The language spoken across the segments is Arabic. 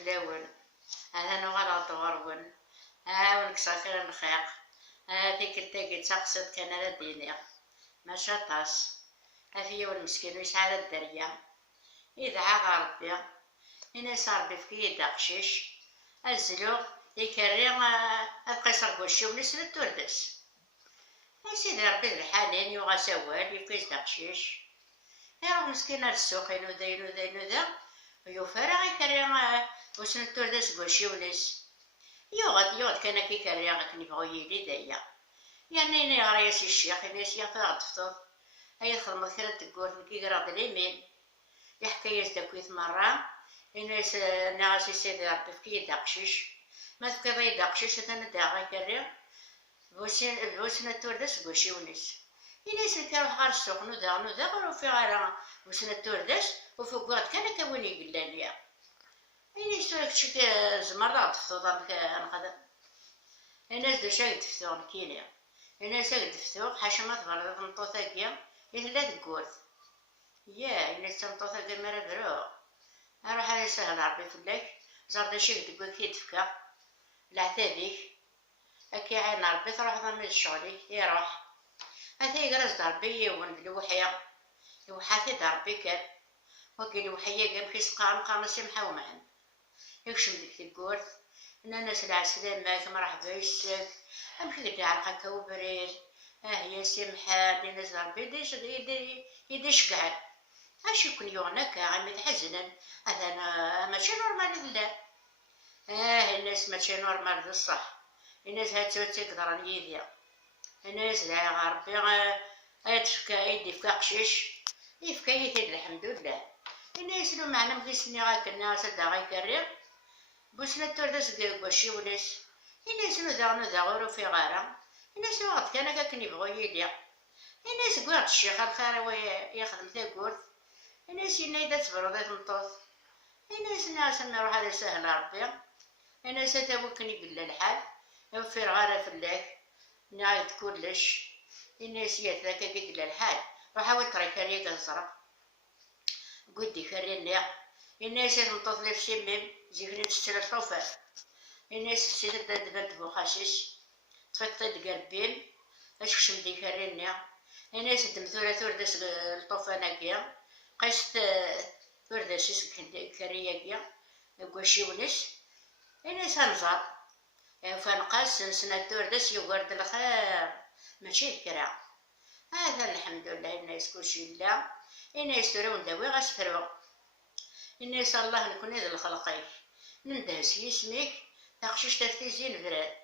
اللاون. هذا نغال طورون ونك صافي نخاق هذيك التاقي تقصد كان على دينيا ما شطاس هافيا والمسكين ويسعى الدريا يدعى ربي إنا صار بفكي داقشيش الزلوغ يكري القصر كوشي ونسل التردس سيدي ربي الحالين يوغا سوال يفكيز داقشيش يروح مسكين السوق ينودا ينودا ينودا ويوفرغ يكري وسن التردس كوشي ونس يوغد كان كي كري غاكني بغو يلي دايا يعني إني غرياسي الشيخ إناس يغفر تفطر هيا خدمة كرا تقول كي قراد اليمين يحكي يزدكويت مرة إناس ناغسي سيدي ربي فكي داقشيش ما تفكي يداقشيش أنا داغا كري بوسن التردس كوشي ونس إناس كيروح غار السوق نودا نودا غير في غارة بوسن التردس وفوق وقت كان كوين يقلان ليا إناس تورك شي زمرة تفطر نخدم الناس دو شاك دفتوغ كيني الناس هاك دفتوغ حاشا ما تبرد تنطوطا كيا يتلا تقورت يا الناس تنطوطا كيا مرا برو اروح هذا سهل ربي فلاك زرد شيك تقول كي تفكا العتابيك هكي عين ربي تروح ضمن الشغلي يروح هذا يقرز ضربي يون الوحية يوحاتي ضربي كان وكي الوحية قام كيس قامس يمحاو معن يكشم ديك تقورت إن الناس العسلان معاك مرحبا يساك أمشي قد عرقا كوبريل يا سمحة الناس ربي يديش قاعد اش يكون يغنكا عمي تحزنا هذا أنا ماشي نورمال لا الناس ماشي نورمال بصح الناس هاتو تقدر يديا الناس لا ربي تفكا يدي فكا قشيش يفكا يثير الحمد لله الناس لو معنا مكيسني غاك الناس دا غيكريغ بوسنا التردس كواشي وناس الناس نودا غورو في غارة الناس وقت كان كاكن يبغو يديا الناس قوات الشيخ الخير ويخدم تاقورت الناس إذا تبرد تنطوط الناس نروح هذا سهل ربي الناس تاوكني قل الحال يوفر غارة فلاك نعيد كلش الناس يتذاك قل الحال وحاول تريكاري كنصرف قدي كريني الناس تنطوط لي في سمم زيفني تستلت حوفر الناس سيدة دبنت بوخاشيش تفطيت قربين اش كشم دي كريني الناس دمثورة ثوردس الطوفانة كيا قيست ثوردس كريا كيا كواشي ونس الناس هنزار فنقاس سنة ثوردس يقرد الخير ماشي كرا هذا الحمد لله الناس كلشي لا الناس ترون داوي غاسفرو الناس الله نكون هذا الخلقين نندهس يسميك تقشيش تفتيزين فراد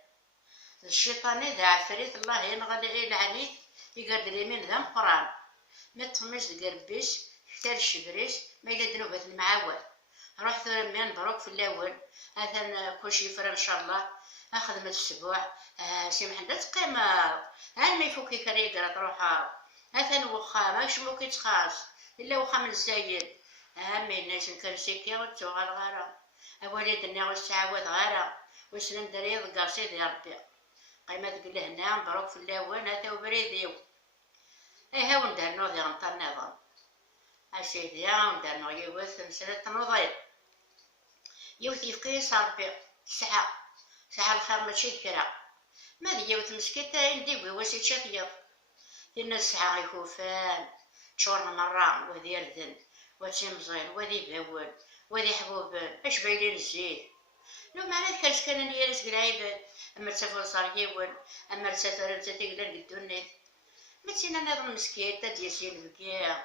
الشيطان ذا عفريت الله ينغلي العنيد يقرد اليمين ذا مقران ما تفمش تقربيش كتار الشبريش ما إلا دنوبة المعاول روح ثمين مبروك في الأول هذا كلشي يفرى إن شاء الله أخذ من الأسبوع سي محمد تقيم ما يفوكي كريقرا تروحها هذا وخا ماش موكي تخاص إلا وخا من الزايد أهمي الناس نكرسيكي وتوغا الغارة أولادنا والسعوات غارة وسلم دريض قاصيد يا ربي قيمة تقول هنا مبروك في اللاوان هذا وبريديو ها وندار نوضي غنطر نظام أسيدي وندار نوضي يوث مسألة نوضي يوث يفقيس ربي ساعة الخير ماشي كرا ما ذي يوث مسكيتة ينديوي واسي تشافيض لأن الساعة يكوفان تشورنا مرة وذي يردن وذي مزين وذي باول وذي حبوبان اش بايلين الزيت لو معناه كان يارس بالعيبان أما تسافر صار يون أما تسافر تتقلن قدونيت ما تسينا نظام مسكيت تديسين بكيا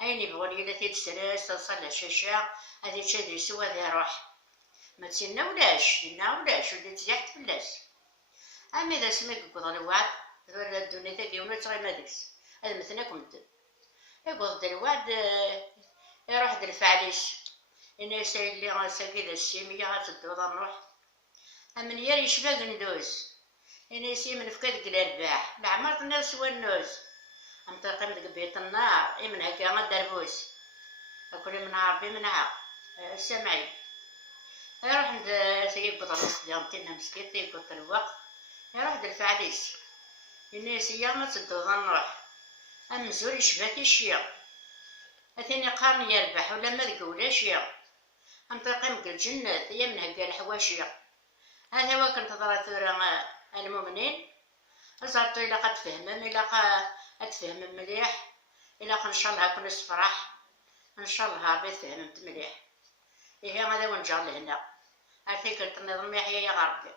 أين يبغون إلا تيتسلاس توصل للشاشة هذي تشدي سوا ذي روح ما تسينا ولاش ودي تزيحت فلاس أما إذا سميك قضى الوعد ذول الدنيا تاقيونا تغي مادكس هذا مثناكم الدن يقضى الوعد يروح دالفعليش الناس اللي غاساكي ذا السيمية غاتدو نروح أمن ياري شباق ندوز الناس من فكاد الأرباح لعمرت الناس والنوز أمطاقم دق بيت النار من هكا ما دربوس أكل من عربي من عاق سامعي يروح عند سيقبط الصديانتين مسكيت يقبط الوقت يروح دالفعليس الناس هي ما تدو نروح أم زوري شباكي شيا أثني قام يربح ولا ما تقولاش يا نطيقي مق الجنات هي من هكا الحواشية. هذا وكن تضرى ثورة المؤمنين زرتو إلا قد تفهمم إلا تفهمم مليح إلا إن شاء الله كل فرح إن شاء الله ربي فهمت مليح. إيه هذا ونجر لهنا هاكي كنت النظام يحيى يا غربي.